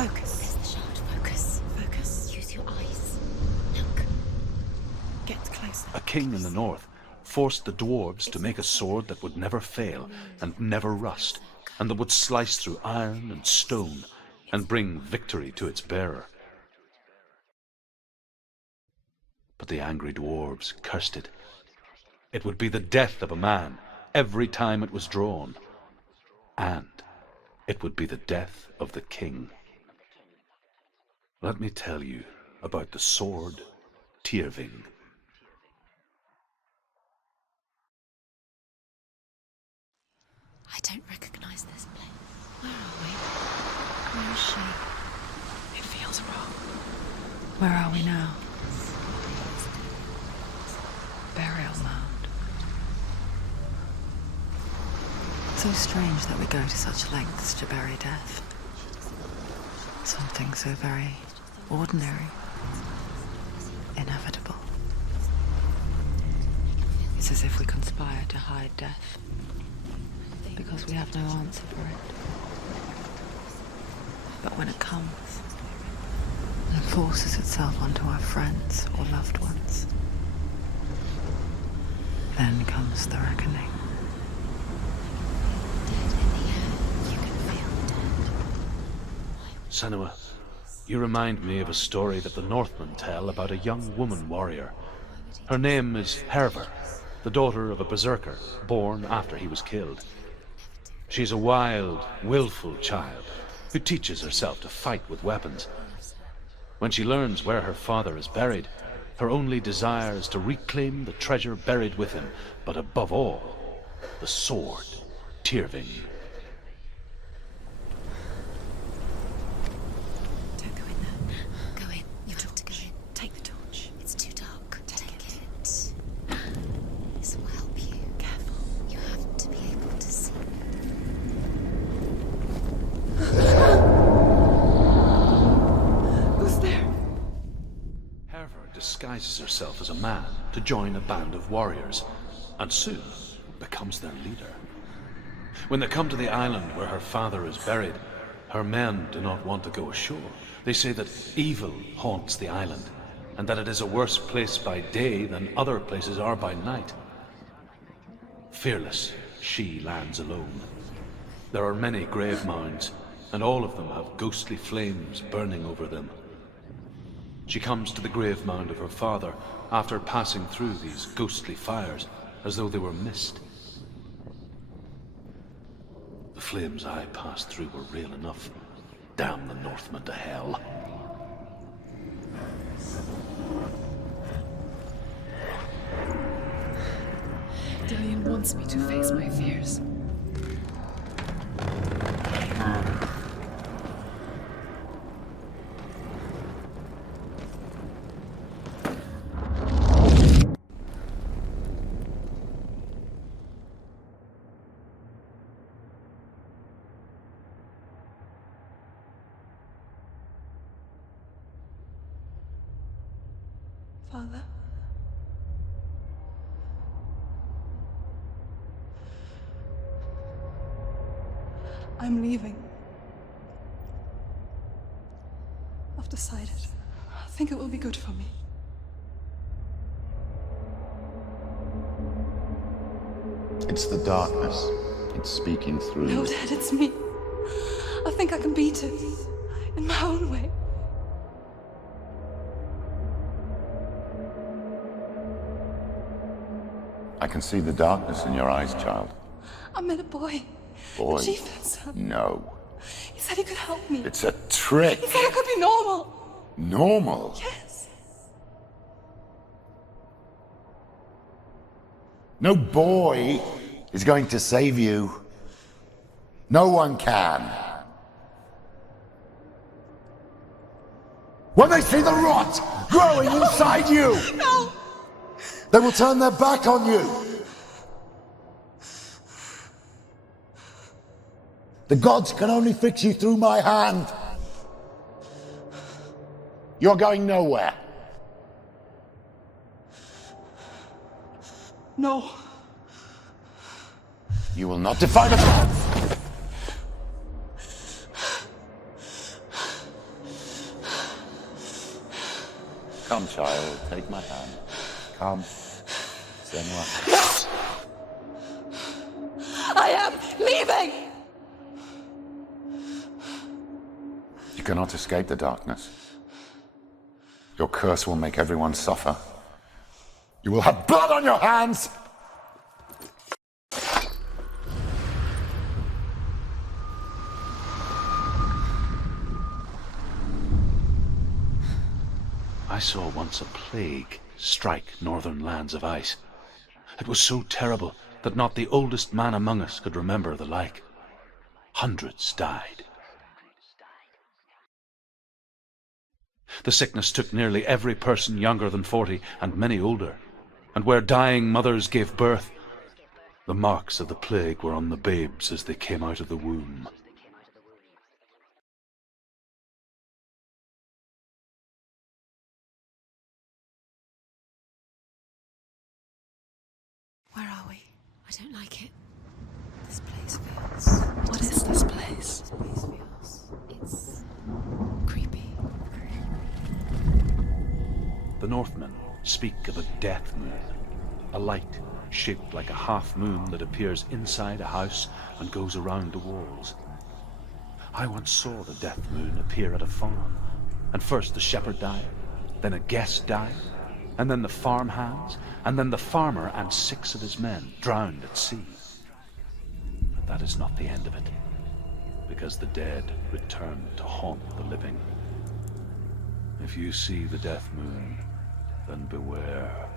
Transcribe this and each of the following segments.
Focus. There's the shard. Focus. Focus. Use your eyes. Look. Get closer. A king in the north forced the dwarves to make a sword that would never fail and never rust, and that would slice through iron and stone and bring victory to its bearer. But the angry dwarves cursed it. It would be the death of a man every time it was drawn, and it would be the death of the king. Let me tell you about the sword Tyrving. I don't recognize this place. Where are we? Where is she? It feels wrong. Where are we now? Burial mound. So strange that we go to such lengths to bury death. Something so very ordinary, inevitable. It's as if we conspire to hide death, because we have no answer for it. But when it comes, and forces itself onto our friends or loved ones, then comes the reckoning. Senua, you remind me of a story that the Northmen tell about a young woman warrior. Her name is Herver, the daughter of a berserker born after he was killed. She's a wild, willful child who teaches herself to fight with weapons. When she learns where her father is buried, her only desire is to reclaim the treasure buried with him, but above all, the sword, Tyrving. Don't go in there. Go in. You have to go in. Take the torch. It's too dark. Take it. This will help you. Careful. You have to be able to see. Who's there? Herver disguises herself as a man to join a band of warriors, and soon becomes their leader. When they come to the island where her father is buried, her men do not want to go ashore. They say that evil haunts the island, and that it is a worse place by day than other places are by night. Fearless, she lands alone. There are many grave mounds, and all of them have ghostly flames burning over them. She comes to the grave mound of her father after passing through these ghostly fires, as though they were mist. The flames I passed through were real enough. Damn the Northmen to hell. Dillian wants me to face my fears. Father? I'm leaving. I've decided. I think it will be good for me. It's the darkness. It's speaking through No, you. Dad, it's me. I think I can beat it. In my own way. I can see the darkness in your eyes, child. I met a boy. Boy. The chieftain's son. No. He said he could help me. It's a trick. He said I could be normal. Normal. Yes. No boy is going to save you. No one can. When they see the rot growing inside you, No! they will turn their back on you. The gods can only fix you through my hand. You're going nowhere. No. You will not defy the gods. Come, child, take my hand. Come. Senua. I am leaving! You cannot escape the darkness. Your curse will make everyone suffer. You will have blood on your hands! I saw once a plague strike northern lands of ice. It was so terrible that not the oldest man among us could remember the like. Hundreds died. The sickness took nearly every person younger than 40 and many older, and where dying mothers gave birth, the marks of the plague were on the babes as they came out of the womb. Where are we? I don't like it. This place feels... What is this place? This place feels... It's... creepy. The Northmen speak of a death moon, a light shaped like a half moon that appears inside a house and goes around the walls. I once saw the death moon appear at a farm, and first the shepherd died, then a guest died, and then the farmhands, and then the farmer and 6 of his men drowned at sea. But that is not the end of it, because the dead return to haunt the living. If you see the death moon, then beware,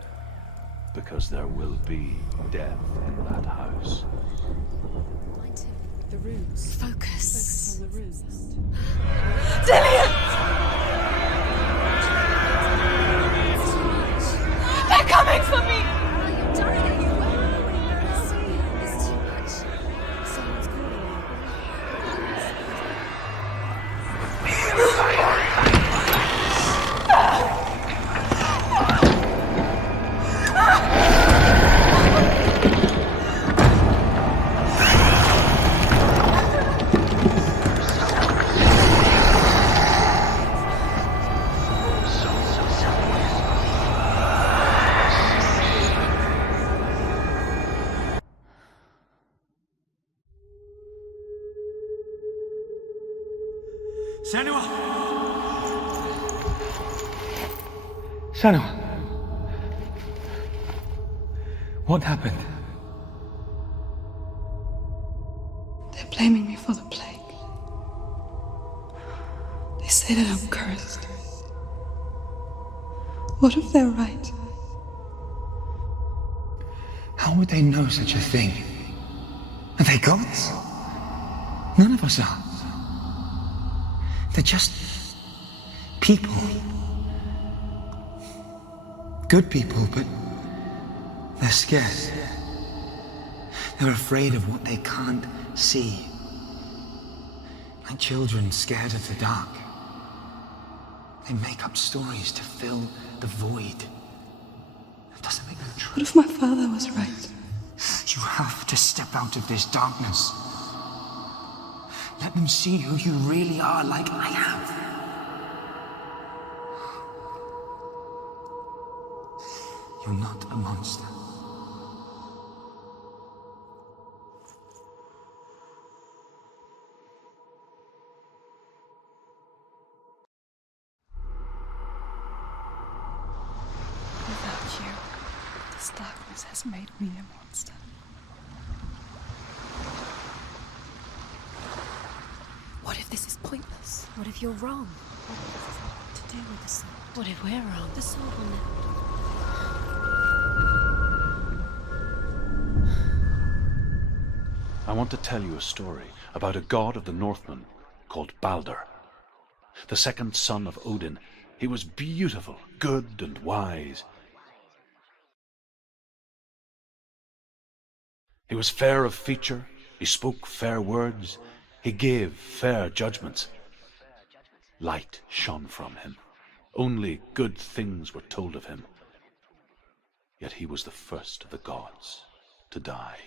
because there will be death in that house. The runes. Focus. On the runes. They're coming for me! I'm dying. It's too much. Someone's calling me. Senua! Senua! What happened? They're blaming me for the plague. They say that I'm cursed. What if they're right? How would they know such a thing? Are they gods? None of us are. They're just people. Good people, but they're scared. They're afraid of what they can't see. Like children scared of the dark. They make up stories to fill the void. That doesn't make them true. What if my father was right? You have to step out of this darkness. Let them see who you really are, like I have. You're not a monster. Without you, this darkness has made me a monster. What if this is pointless? What if you're wrong? What if this has nothing to do with the sword? What if we're wrong? The sword will never. I want to tell you a story about a god of the Northmen called Balder. The second son of Odin, he was beautiful, good, and wise. He was fair of feature, he spoke fair words, he gave fair judgments. Light shone from him. Only good things were told of him. Yet he was the first of the gods to die.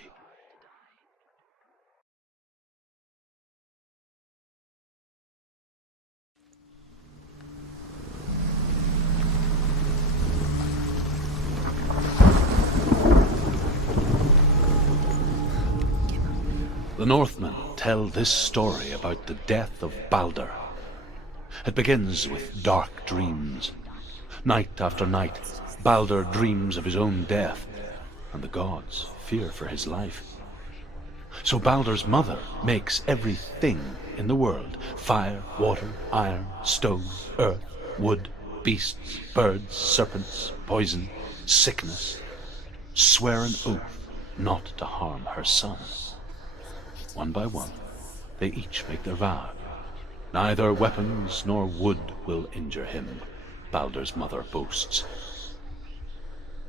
Northmen tell this story about the death of Balder. It begins with dark dreams. Night after night, Balder dreams of his own death, and the gods fear for his life. So Balder's mother makes everything in the world, fire, water, iron, stone, earth, wood, beasts, birds, serpents, poison, sickness, swear an oath not to harm her son. One by one, they each make their vow. Neither weapons nor wood will injure him, Balder's mother boasts.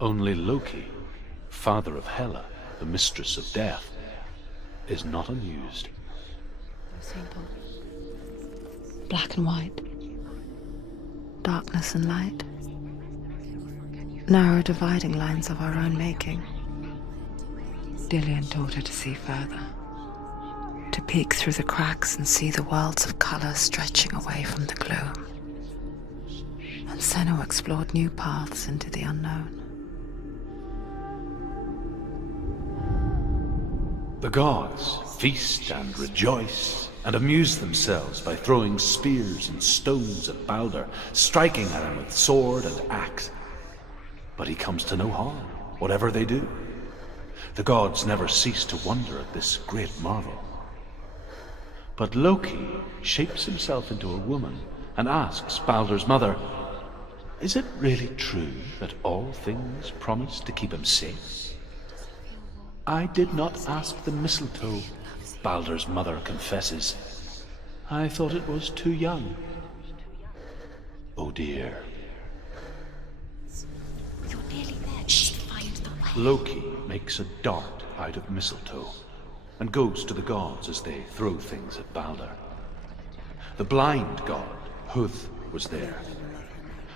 Only Loki, father of Hela, the mistress of death, is not amused. Simple. Black and white. Darkness and light. Narrow dividing lines of our own making. Dillian taught her to see further. To peek through the cracks and see the worlds of color stretching away from the gloom. And Senna explored new paths into the unknown. The gods feast and rejoice and amuse themselves by throwing spears and stones at Balder, striking at him with sword and axe. But he comes to no harm, whatever they do. The gods never cease to wonder at this great marvel. But Loki shapes himself into a woman and asks Balder's mother, "Is it really true that all things promise to keep him safe?" "I did not ask the mistletoe," Balder's mother confesses. "I thought it was too young." Oh dear. You're nearly there. She'll find the way. Loki makes a dart out of mistletoe and goes to the gods as they throw things at Balder. The blind god, Huth, was there.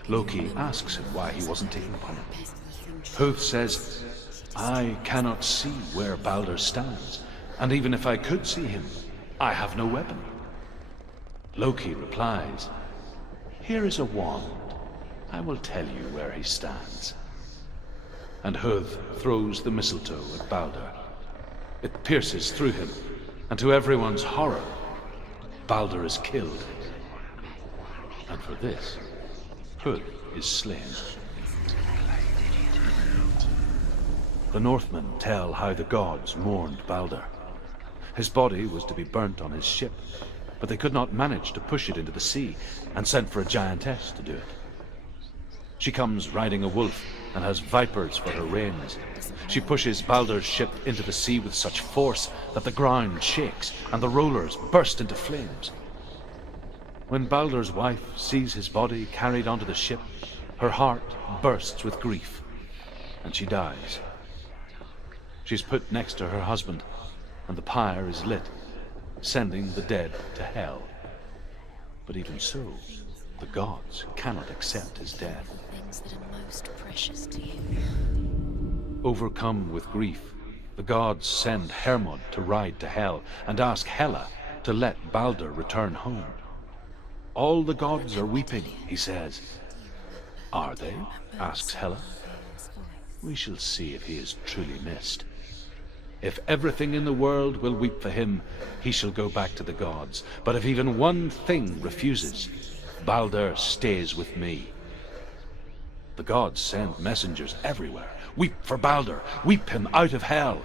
Loki asks him why he wasn't taken upon him. Huth says, "I cannot see where Balder stands, and even if I could see him, I have no weapon." Loki replies, "Here is a wand. I will tell you where he stands." And Huth throws the mistletoe at Balder. It pierces through him, and to everyone's horror, Balder is killed. And for this, Huth is slain. The Northmen tell how the gods mourned Balder. His body was to be burnt on his ship, but they could not manage to push it into the sea, and sent for a giantess to do it. She comes riding a wolf and has vipers for her reins. She pushes Balder's ship into the sea with such force that the ground shakes and the rollers burst into flames. When Balder's wife sees his body carried onto the ship, her heart bursts with grief, and she dies. She's put next to her husband, and the pyre is lit, sending the dead to hell. But even so, the gods cannot accept his death. Things that are most precious to you. Overcome with grief, the gods send Hermod to ride to hell and ask Hela to let Balder return home. All the gods are weeping, he says. "Are they?" asks Hela. "We shall see if he is truly missed. If everything in the world will weep for him, he shall go back to the gods. But if even one thing refuses, Balder stays with me." The gods send messengers everywhere. "Weep for Balder! Weep him out of hell!"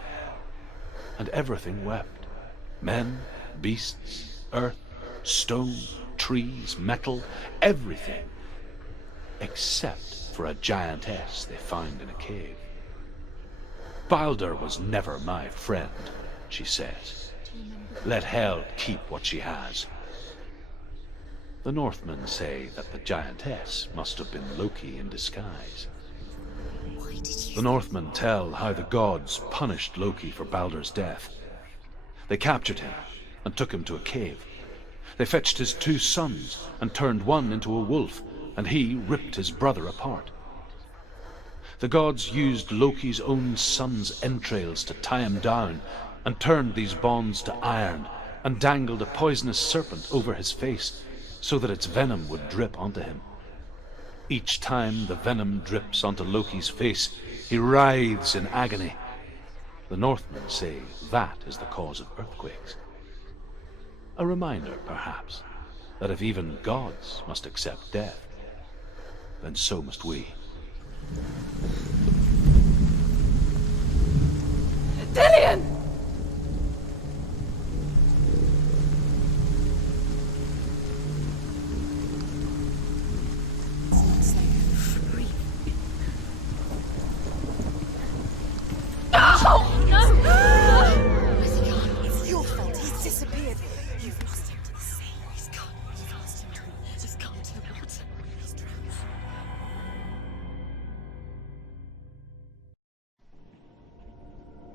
And everything wept. Men, beasts, earth, stone, trees, metal, everything. Except for a giantess they found in a cave. "Balder was never my friend," she says. "Let hell keep what she has." The Northmen say that the giantess must have been Loki in disguise. The Northmen tell how the gods punished Loki for Balder's death. They captured him and took him to a cave. They fetched his 2 sons and turned one into a wolf, and he ripped his brother apart. The gods used Loki's own son's entrails to tie him down, and turned these bonds to iron, and dangled a poisonous serpent over his face, so that its venom would drip onto him. Each time the venom drips onto Loki's face, he writhes in agony. The Northmen say that is the cause of earthquakes. A reminder, perhaps, that if even gods must accept death, then so must we. Dillian! Where's he gone? It's your fault. He's disappeared. You've lost him to the sea. He's gone. You've lost him to him. Just gone to the water. He's drowned.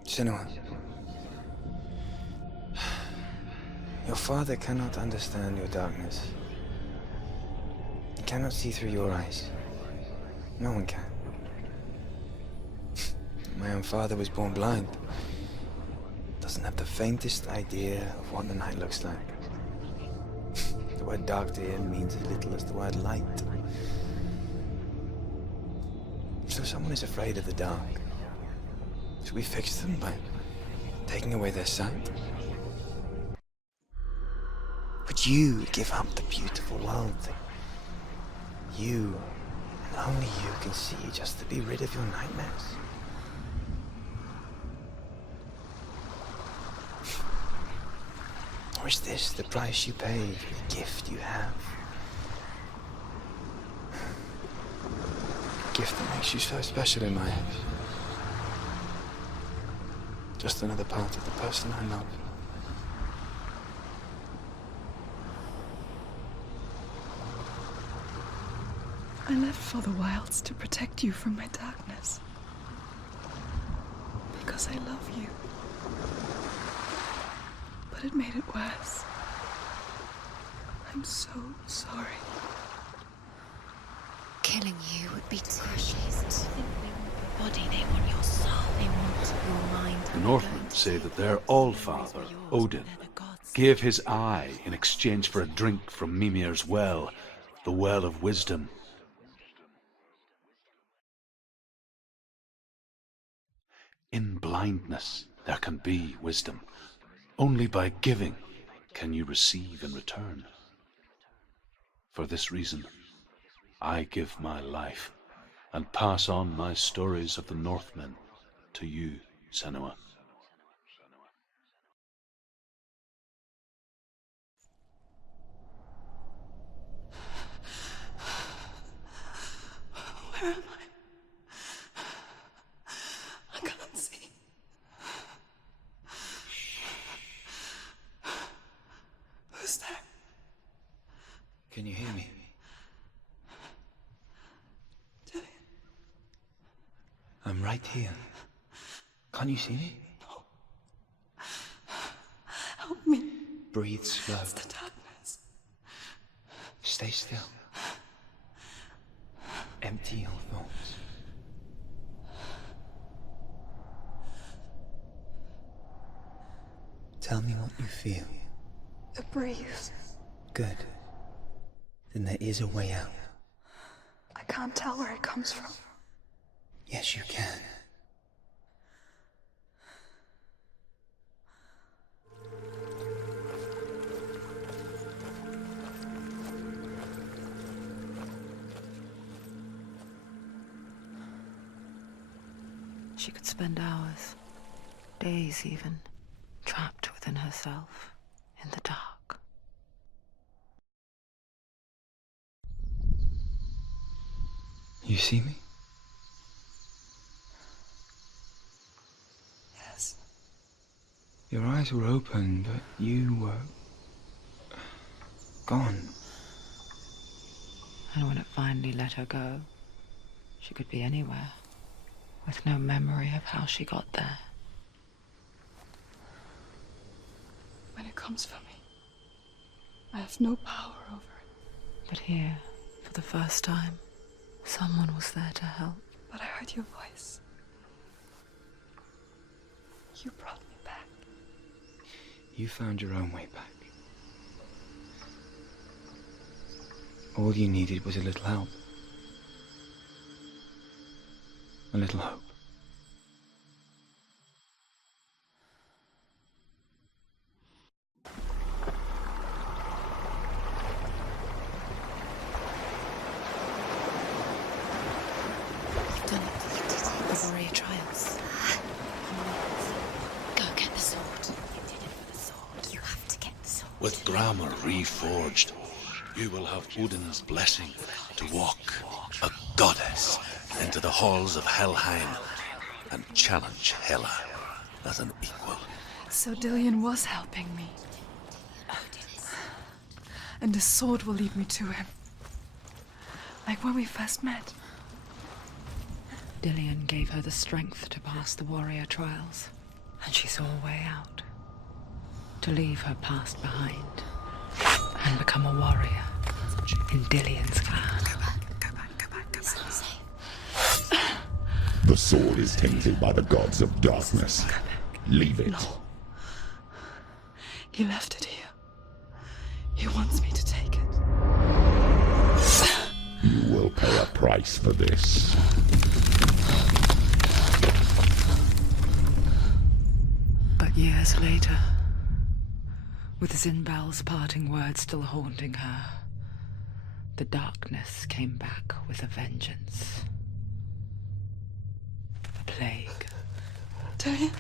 Senua, your father cannot understand your darkness. He cannot see through your eyes. No one can. My own father was born blind. Doesn't have the faintest idea of what the night looks like. The word dark to him means as little as the word light. So someone is afraid of the dark. Should we fix them by taking away their sight? Would you give up the beautiful world that you, and only you, can see just to be rid of your nightmares? Or is this the price you pay for the gift you have? A gift that makes you so special in my eyes. Just another part of the person I love. I left for the wilds to protect you from my darkness. Because I love you. But it made it worse. I'm so sorry. Killing you would be too easy. They want your body, they want your soul, they want your mind. The Northmen say that their Allfather, Odin, gave his eye in exchange for a drink from Mimir's well, the Well of Wisdom. In blindness, there can be wisdom. Only by giving can you receive in return. For this reason, I give my life and pass on my stories of the Northmen to you, Senua. Where am I? I can't see. Who's there? Can you hear me? Dillian. I'm right here. Can't you see me? No. Help me. Breathe slow. It's the darkness. Stay still. Empty your thoughts. Tell me what you feel. A breeze. Good. Then there is a way out. I can't tell where it comes from. Yes, you can. She could spend hours, days even, trapped within herself, in the dark. You see me? Yes. Your eyes were open, but you were gone. And when it finally let her go, she could be anywhere, with no memory of how she got there. When it comes for me, I have no power over it. But here, for the first time, someone was there to help. But I heard your voice. You brought me back. You found your own way back. All you needed was a little help. A little hope. With grammar reforged, you will have Odin's blessing to walk, a goddess, into the halls of Helheim and challenge Hela as an equal. So Dillion was helping me. And the sword will lead me to him. Like when we first met. Dillion gave her the strength to pass the warrior trials, and she saw a way out. To leave her past behind and become a warrior in Dillion's clan. Go back. It's not safe. The sword is tainted by the gods of darkness. Leave it. No. He left it here. He wants me to take it. You will pay a price for this. But years later, with Zinbal's parting words still haunting her, the darkness came back with a vengeance. A plague. Dillion?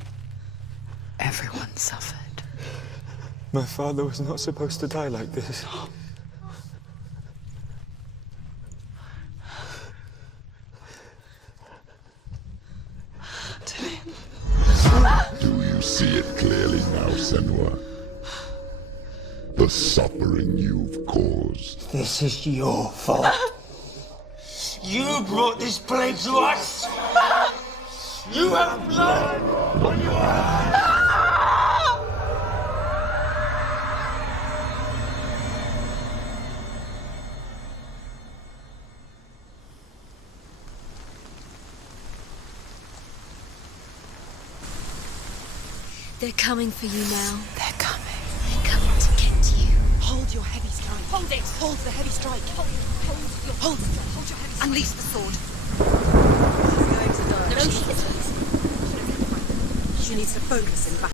Everyone suffered. My father was not supposed to die like this. Dillion? Do you see it clearly now, Senua? The suffering you've caused. This is your fault. You brought this plague to us. You have blood on your hands. They're coming for you now. They're coming. They're coming to get you. Hold your heavy strike. Hold it. Hold the heavy strike. Hold your heavy strike. Unleash the sword. She's going to die. No, she isn't. She needs to focus in battle.